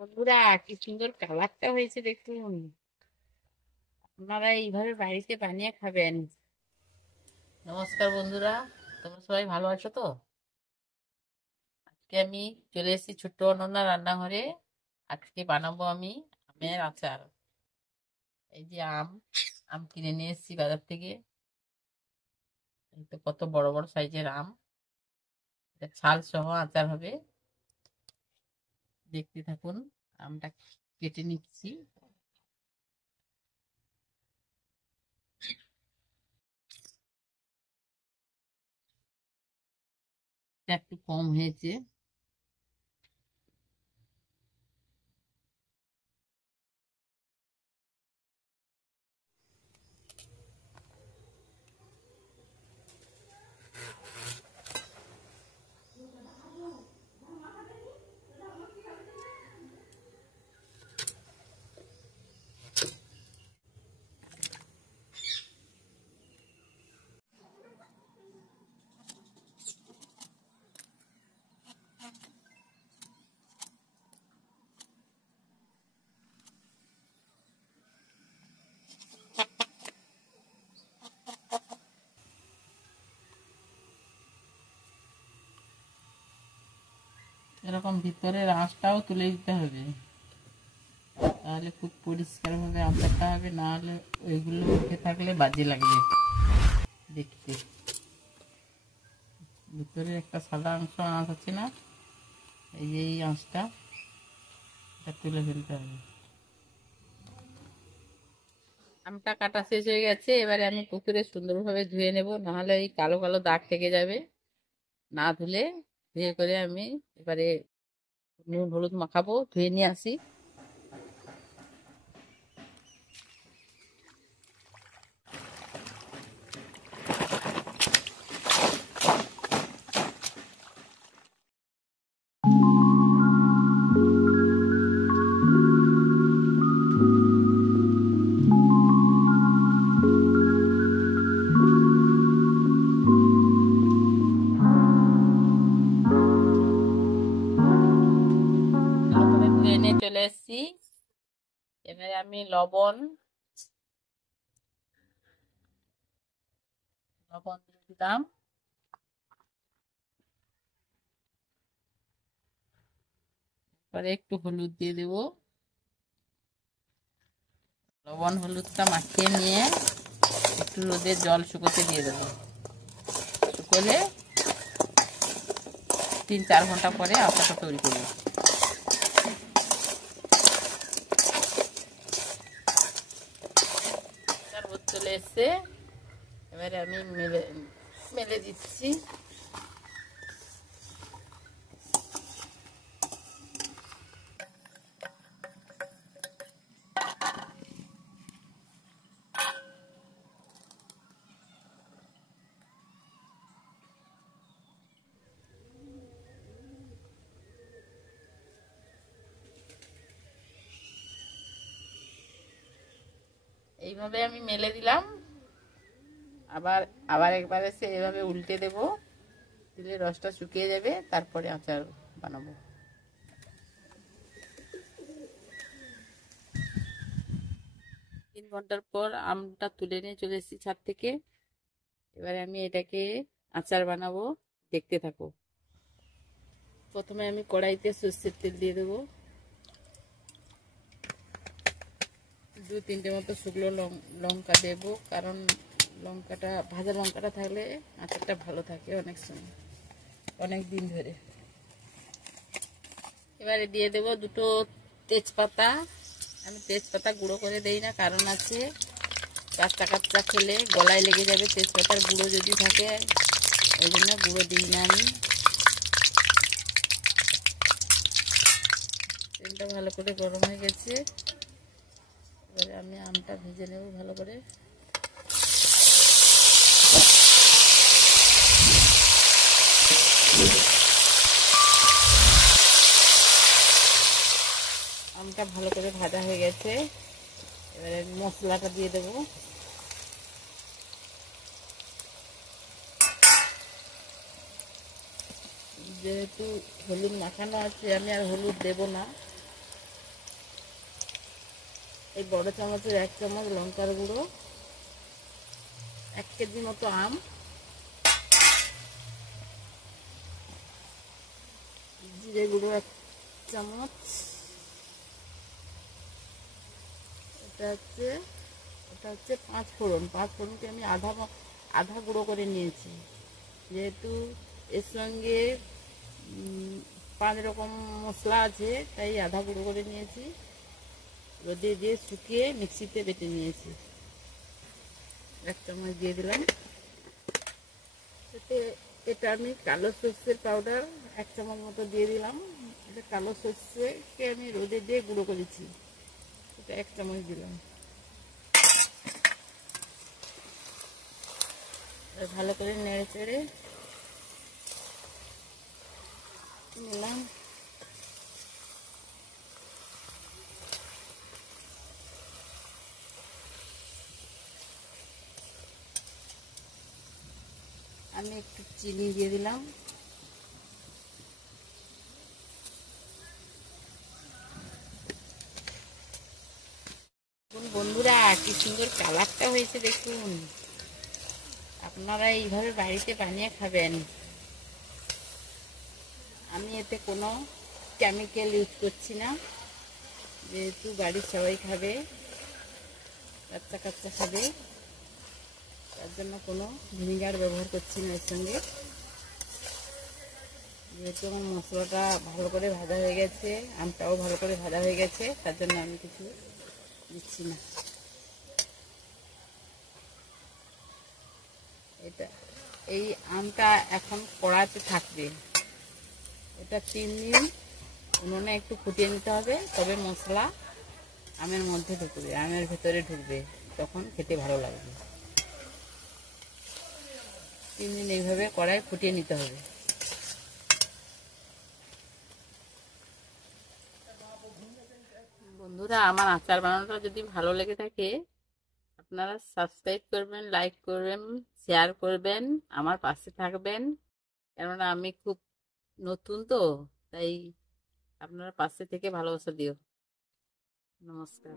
বন্ধুরা, কি সুন্দর কালারটা হয়েছে দেখুন। আপনারা এইভাবে বাড়িতে বানিয়ে খাবেন। নমস্কার বন্ধুরা, তোমরা সবাই ভালো আছো তো? আজকে আমি চলে এসেছি ছোট্ট অনন্যা রান্নাঘরে। আজকে বানাবো আমি আমের আচার। এই যে আম আম কিনে নিয়ে এসেছি বাজার থেকে। এই তো কত বড় বড় সাইজের আম। এটা ছাল সহ আচার হবে। দেখতে থাকুন। আমটা কেটে নিচ্ছি। এটা একটু কম হয়েছে। এরকম ভিতরের আঁশটাও তুলে দিতে হবে, তাহলে খুব পরিষ্কার ভাবে আচারটা হবে। না হলে ওইগুলো উঠে থাকলে বাজে লাগবে দেখতে। ভিতরে একটা সাদা অংশ আঁশ আছে না, এই যে এই আঁশটা, এটা তুলে ফেলতে হবে। আমটা কাটা শেষ হয়ে গেছে। এবারে আমি পুকুরে সুন্দরভাবে ধুয়ে নেব, নাহলে এই কালো কালো দাগ থেকে যাবে। না ধুলে ধুয়ে করে আমি এবারে নুন হলুদ মাখাবো। ধুয়ে নিয়ে আসি। ভালো করে ধুয়ে নিয়ে চলে এসেছি। এবারে আমি লবণ লবণ দিয়ে দিলাম। এবারে একটু হলুদ দিয়ে দেবো। লবণ হলুদটা মাখিয়ে নিয়ে একটু রোদে জল শুকোতে দিয়ে দেবো। শুকোলে 3-4 ঘন্টা পরে আচারটা তৈরি করবো। রোদ চলে এসছে। এবারে আমি মেলে মেলে দিচ্ছি। এইভাবে আমি মেলে দিলাম। আবার আবার একবার এসে এভাবে উল্টে দেব, দিলে রসটা শুকিয়ে যাবে। তারপরে আচার বানাবো। 3 ঘন্টার পর আমটা তুলে নিয়ে চলে এসেছি ছাদ থেকে। এবারে আমি এটাকে আচার বানাবো। দেখতে থাকো। প্রথমে আমি কড়াইতে সর্ষের তেল দিয়ে দেবো। 2-3টে মতো শুকনো লঙ্কা দেবো, কারণ লঙ্কাটা ভাজা লঙ্কাটা থাকলে আচারটা ভালো থাকে অনেক সময়, অনেক দিন ধরে। এবারে দিয়ে দেবো 2টো তেজপাতা। আমি তেজপাতা গুঁড়ো করে দেই না, কারণ আছে কাঁচা কাঁচা খেলে গলায় লেগে যাবে। তেজপাতার গুঁড়ো যদি থাকে, ওই জন্য গুঁড়ো দিই না আমি। তেলটা ভালো করে গরম হয়ে গেছে। এবারে আমি আমটা ভেজে নেব ভালো করে। আমটা ভালো করে ভাজা হয়ে গেছে। এবারে মশলাটা দিয়ে দেবো। যেহেতু হলুদ মাখানো আছে, আমি আর হলুদ দেব না। এই বড় চামচের 1 চামচ লঙ্কার গুঁড়ো, 1 কেজি মতো আম, জিরে গুঁড়ো 1 চামচ, এটা হচ্ছে 5 ফোড়ন। 5 ফোড়নকে আমি আধা গুঁড়ো করে নিয়েছি, যেহেতু এর সঙ্গে 5 রকম মশলা আছে, তাই আধা গুঁড়ো করে নিয়েছি। রোদে দিয়ে শুকিয়ে মিক্সিতে বেটে নিয়েছি। 1 চামচ দিয়ে দিলাম। এটা আমি কালো সর্ষের পাউডার 1 চামচ মতো দিয়ে দিলাম। এটা কালো সর্ষেকে আমি রোদে দিয়ে গুঁড়ো করেছি, এটা 1 চামচ দিলাম। ভালো করে নেড়ে চেড়ে নিলাম। আমি একটু চিনি দিয়ে দিলাম। বন্ধুরা, কি সুন্দর কালারটা হয়েছে দেখুন। আপনারা এইভাবে বাড়িতে বানিয়ে খাবেন। আমি এতে কোনো কেমিক্যাল ইউজ করছি না, যেহেতু বাড়ির সবাই খাবে, বাচ্চা কাচ্চা খাবে, তার জন্য কোনো ভিনিগার ব্যবহার করছি না এর সঙ্গে। যেহেতু আমার মশলাটা ভালো করে ভাজা হয়ে গেছে, আমটাও ভালো করে ভাজা হয়ে গেছে, তার জন্য আমি কিছু দিচ্ছি না। এটা এই আমটা এখন কড়াতে থাকবে, এটা 3 দিন উনুনে একটু ফুটিয়ে নিতে হবে, তবে মশলা আমের মধ্যে ঢুকবে, আমের ভেতরে ঢুকবে, তখন খেতে ভালো লাগবে। 3 দিন এইভাবে কড়াই ফুটিয়ে নিতে হবে। বন্ধুরা, আমার আচার বানানোটা যদি ভালো লেগে থাকে, আপনারা সাবস্ক্রাইব করবেন, লাইক করবেন, শেয়ার করবেন, আমার পাশে থাকবেন। কেননা আমি খুব নতুন তো, তাই আপনারা পাশে থেকে ভালোবাসা দিও। নমস্কার।